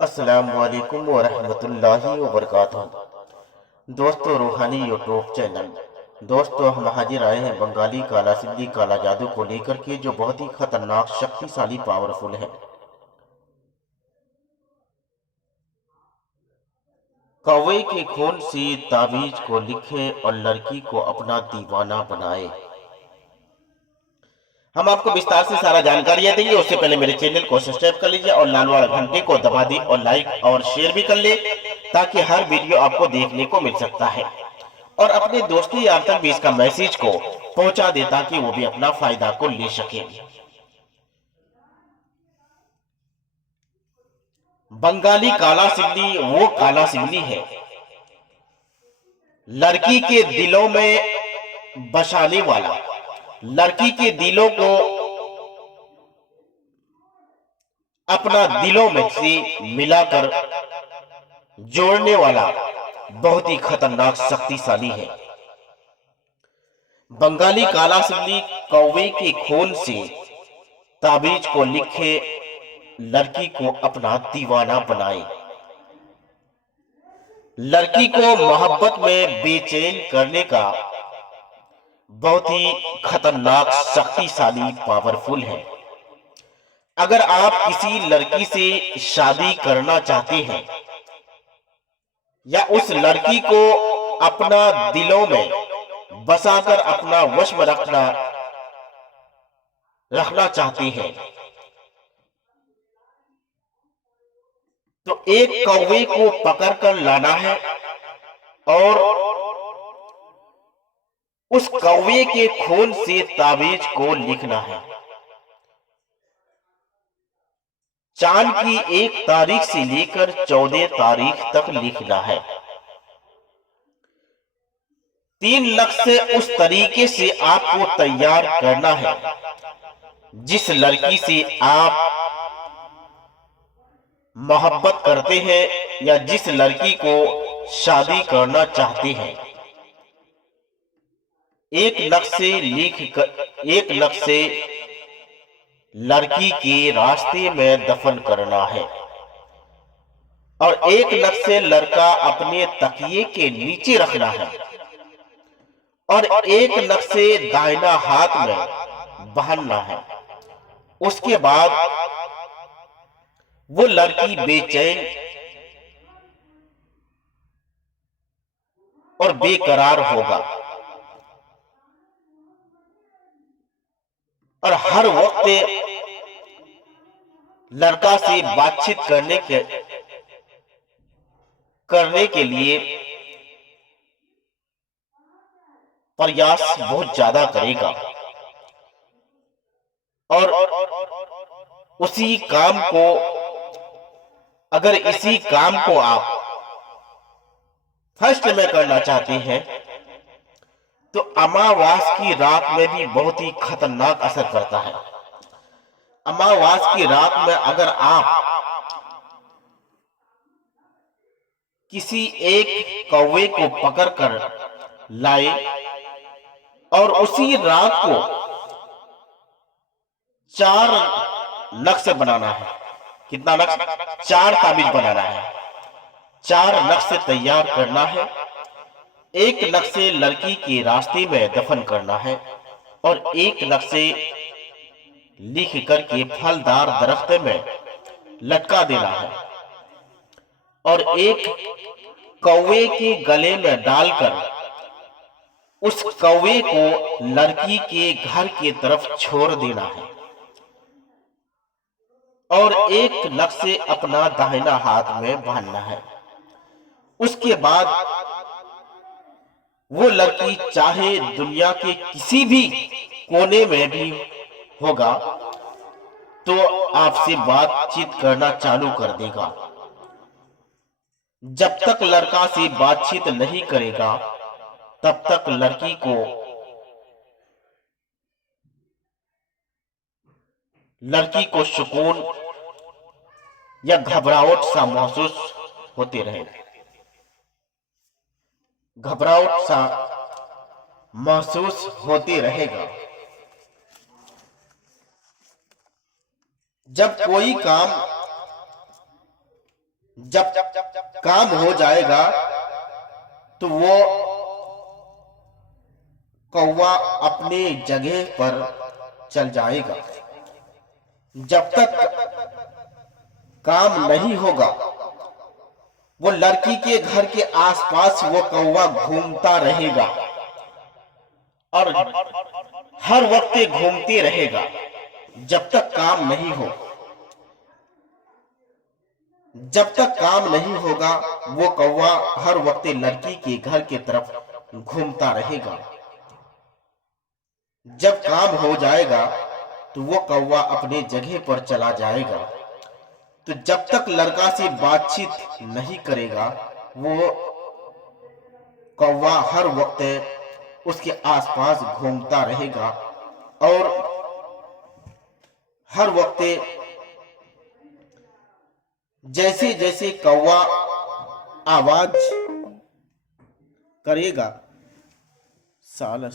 अस्सलामु अलैकुम वरहमतुल्लाहि वबरकातुहू। दोस्तों, रूहानी यूट्यूब चैनल। दोस्तों, हम हाजिर आए हैं बंगाली काला सिंधी काला जादू को लेकर के, जो बहुत ही खतरनाक शक्तिशाली पावरफुल है। कौवे के खून से ताबीज को लिखे और लड़की को अपना दीवाना बनाए। हम आपको विस्तार से सारा जानकारियां देंगे। उससे पहले मेरे चैनल को सब्सक्राइब कर लीजिए और लाल वाला घंटे को दबा दी और लाइक और शेयर भी कर ले, ताकि हर वीडियो आपको देखने को मिल सकता है। और अपने दोस्तों यार तक भी इसका मैसेज को पहुंचा दे, ताकि वो भी अपना फायदा को ले सके। बंगाली काला सिमली वो काला सिमली है, लड़की के दिलों में बसाने वाला, लड़की के दिलों को अपना दिलों में से मिलाकर जोड़ने वाला बहुत ही खतरनाक शक्तिशाली है। बंगाली काला सिमली कौवे के खून से ताबीज को लिखे, लड़की को अपना दीवाना बनाए, लड़की को मोहब्बत में बेचैन करने का बहुत ही खतरनाक शक्तिशाली पावरफुल है। अगर आप किसी लड़की से शादी करना चाहते हैं या उस लड़की को अपना दिलों में बसाकर अपना वश में रखना चाहते हैं, तो एक कौवे को पकड़कर लाना है और उस कौवे के खून से ताबीज को लिखना है। चांद की 1 तारीख से लेकर 14 तारीख तक लिखना है। 3 लक्ष्य से उस तरीके से आपको तैयार करना है जिस लड़की से आप मोहब्बत करते हैं या जिस लड़की को शादी करना चाहते हैं। एक लक्ष्य से लड़की के रास्ते में दफन करना है और एक लक्ष्य से लड़का अपने तकिए के नीचे रखना है और एक लक्ष्य से दाहिना हाथ में बांधना है। उसके बाद वो लड़की बेचैन और बेकरार होगा और हर वक्त लड़का से बातचीत करने के लिए प्रयास बहुत ज्यादा करेगा और उसी काम को, अगर इसी काम को आप फर्स्ट में करना चाहते हैं तो अमावास की रात में भी बहुत ही खतरनाक असर करता है। अमावास की रात में अगर आप किसी एक कौवे को पकड़कर लाए और उसी रात को 4 लक्ष्य बनाना है। कितना लक्ष्य? 4 ताबीज बनाना है। 4 लक्ष्य तैयार करना है। एक लक्ष्य लड़की के रास्ते में दफन करना है और एक लक्ष्य लिख करके फलदार दरख्त में लटका देना है और एक कौवे के गले में डालकर उस कौवे को लड़की के घर की तरफ छोड़ देना है और एक लक्ष्य अपना दाहिना हाथ में बांधना है। उसके बाद वो लड़की चाहे दुनिया के किसी भी कोने में भी होगा तो आपसे बातचीत करना चालू कर देगा। जब तक लड़का से बातचीत नहीं करेगा तब तक लड़की को सुकून या घबराहट सा महसूस होते रहेगा, घबराहट सा महसूस होती रहेगा। जब कोई काम जब काम हो जाएगा तो वो कौवा अपने जगह पर चल जाएगा। जब तक काम नहीं होगा वो लड़की के घर के आसपास वो कौवा घूमता रहेगा और हर वक्त घूमते रहेगा जब तक काम नहीं हो। जब तक काम नहीं होगा वो कौवा हर वक्त लड़की के घर की तरफ घूमता रहेगा। जब काम हो जाएगा तो वो कौवा अपने जगह पर चला जाएगा। तो जब तक लड़का से बातचीत नहीं करेगा वो कौवा हर वक्त उसके आसपास घूमता रहेगा और हर वक्त जैसे जैसे कौवा आवाज करेगा साला